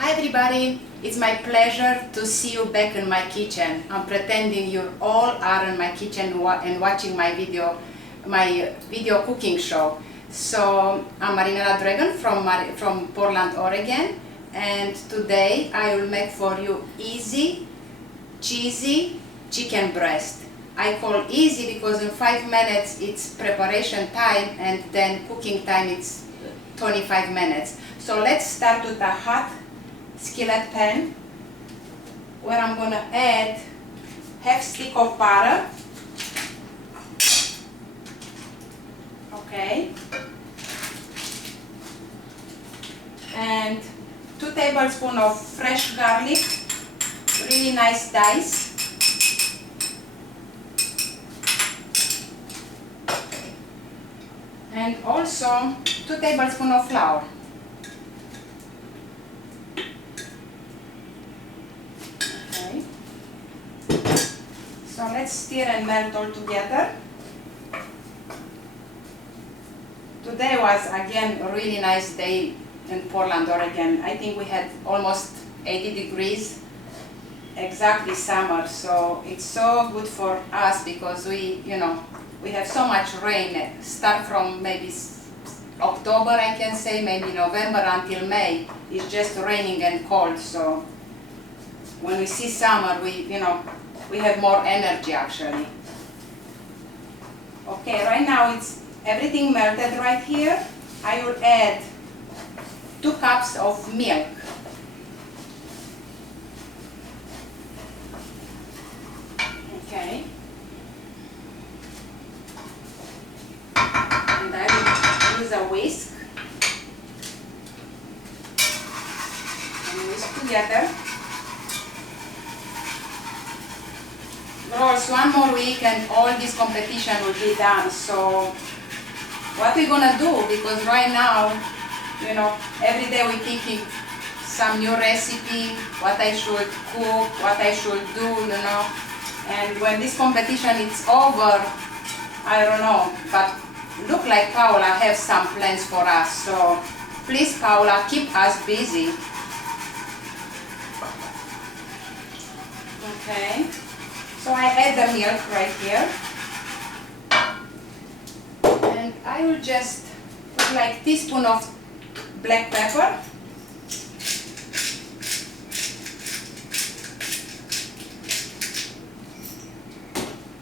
Hi everybody, it's my pleasure to see you back in my kitchen. I'm pretending you all are in my kitchen and watching my video cooking show. So I'm Marinella Dragon from Portland, Oregon, and today I will make for you easy, cheesy chicken breast. I call easy because in 5 minutes it's preparation time and then cooking time it's 25 minutes. So let's start with a hot skillet pan where I'm gonna add half stick of butter. Okay. And 2 tablespoons of fresh garlic, really nice dice. And also 2 tablespoons of flour. Okay. So let's stir and melt all together. Today was again a really nice day in Portland, Oregon. I think we had almost 80 degrees, exactly summer. So it's so good for us because we have so much rain. Start from maybe October, I can say, maybe November until May. It's just raining and cold. So when we see summer, we have more energy actually. Okay, right now it's everything melted right here. I will add 2 cups of milk. Okay. And I will use a whisk and whisk together. Girls, 1 more week and all this competition will be done. So what we're gonna do, because right now, every day we're thinking some new recipe, what I should cook, what I should do, and when this competition is over, I don't know, but look like Paula have some plans for us. So please, Paula, keep us busy. Okay. So I add the milk right here, and I will just put like teaspoon of black pepper,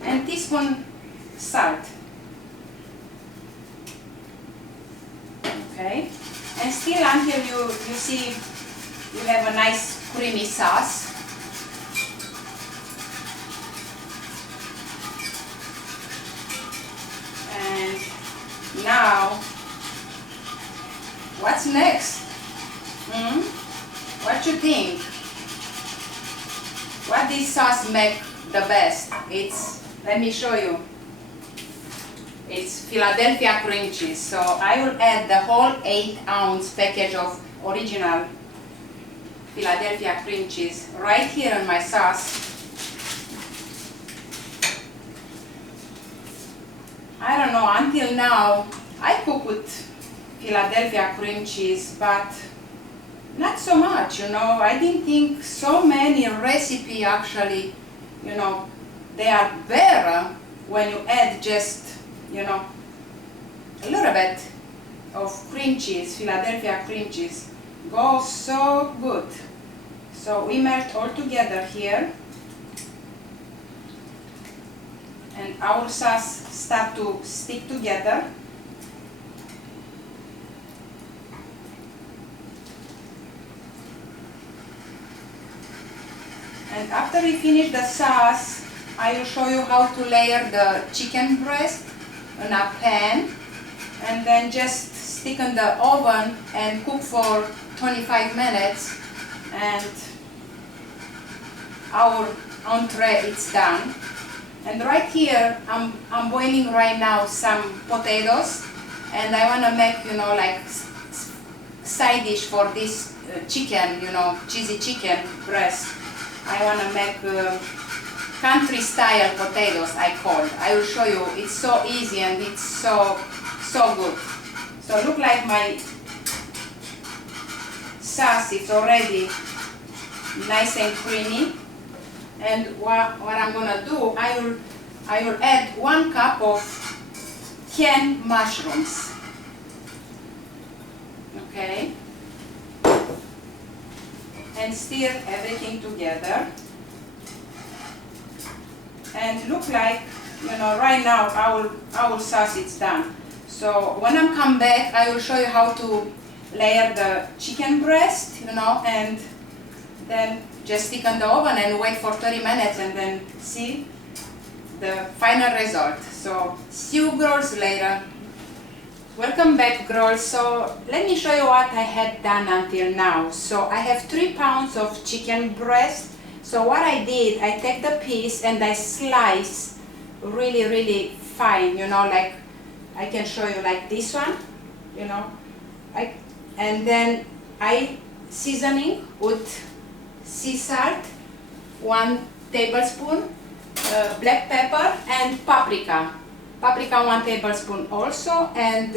and teaspoon salt. Okay, and still until you see you have a nice creamy sauce. Now, what's next? What you think? What this sauce make the best? Let me show you. It's Philadelphia cream cheese. So I will add the whole 8-ounce package of original Philadelphia cream cheese right here in my sauce. I don't know, until now, I cook with Philadelphia cream cheese, but not so much, I didn't think so many recipes actually, they are better when you add just, a little bit of cream cheese, Philadelphia cream cheese. Goes so good. So we melt all together here. And our sauce start to stick together. And after we finish the sauce, I will show you how to layer the chicken breast in a pan and then just stick in the oven and cook for 25 minutes and our entree is done. And right here, I'm boiling right now some potatoes, and I want to make, like side dish for this chicken, cheesy chicken breast. I want to make country style potatoes, I will show you. It's so easy and it's so good. So look like my sauce is already nice and creamy. And what I'm gonna do, I will add 1 cup of canned mushrooms. Okay. And stir everything together. And look like, you know, right now our sauce is done. So when I come back, I will show you how to layer the chicken breast, you know, and then just stick in the oven and wait for 30 minutes and then see the final result. So see you girls later. Welcome back girls. So let me show you what I had done until now. So I have 3 pounds of chicken breast. So what I did, I take the piece and I slice really fine, you know, like I can show you like this one, you know, and then I seasoning with sea salt, 1 tablespoon, black pepper and paprika. Paprika 1 tablespoon also, and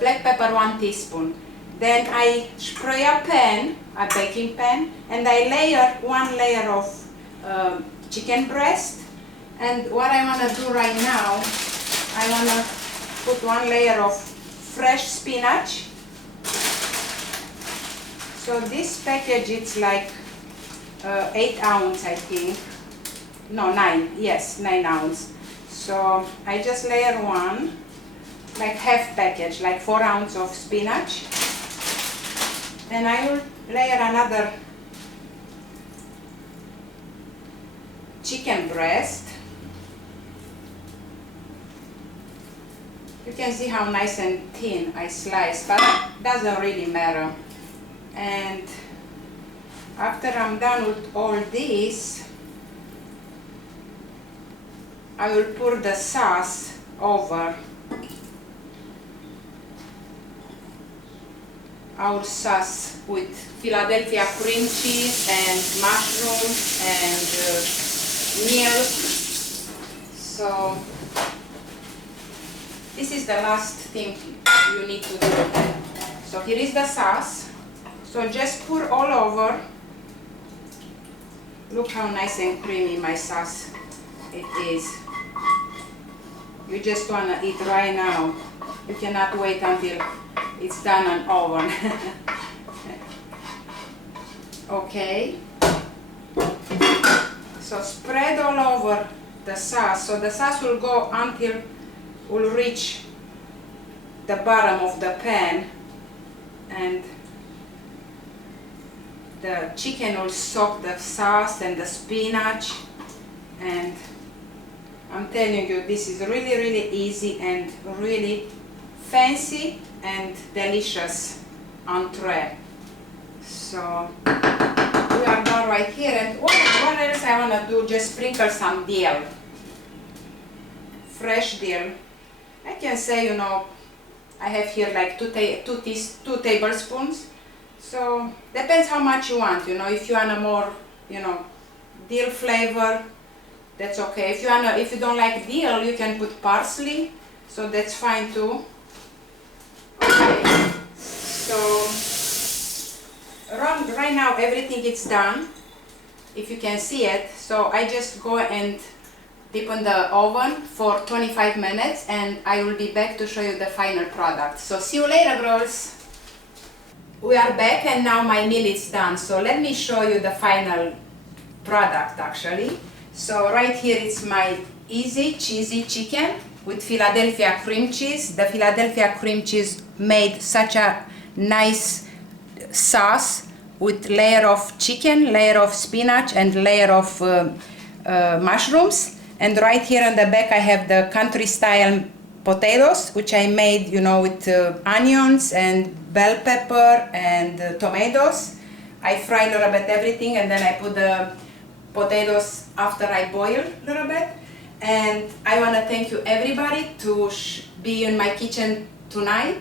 black pepper 1 teaspoon. Then I spray a pan, a baking pan, and I layer 1 layer of chicken breast. And what I want to do right now, I want to put 1 layer of fresh spinach. So this package, it's like 8 ounce, I think. No, 9, yes, 9 ounce. So I just layer 1, like half package, like 4 ounce of spinach. And I will layer another chicken breast. You can see how nice and thin I slice, but it doesn't really matter. And after I'm done with all this, I will pour the sauce over our sauce with Philadelphia cream cheese and mushrooms and milk. So this is the last thing you need to do. So here is the sauce. So just pour all over. Look how nice and creamy my sauce it is. You just want to eat right now. You cannot wait until it's done and oven. Okay. So spread all over the sauce. So the sauce will go until will reach the bottom of the pan, and the chicken will soak the sauce and the spinach. And I'm telling you, this is really easy and really fancy and delicious entree. So we are done right here. And what else I want to do, just sprinkle some dill, fresh dill. I can say, you know, I have here like 2 tablespoons. So depends how much you want, you know. If you want a more, you know, dill flavor, that's okay. If you don't like dill, you can put parsley, so that's fine too. Okay. So right now everything is done, if you can see it. So I just go and dip in the oven for 25 minutes, and I will be back to show you the final product. So see you later, girls. We are back, and now my meal is done. So let me show you the final product actually. So right here it's my easy cheesy chicken with Philadelphia cream cheese. The Philadelphia cream cheese made such a nice sauce with layer of chicken, layer of spinach, and layer of mushrooms. And right here on the back I have the country style potatoes, which I made, you know, with onions and bell pepper and tomatoes. I fry a little bit everything, and then I put the potatoes after I boil a little bit. And I want to thank you everybody to be in my kitchen tonight.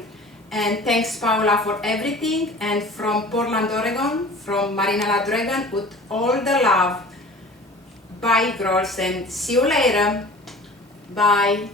And thanks Paula for everything. And from Portland, Oregon, from Marinella Dragon, with all the love. Bye girls, and see you later. Bye.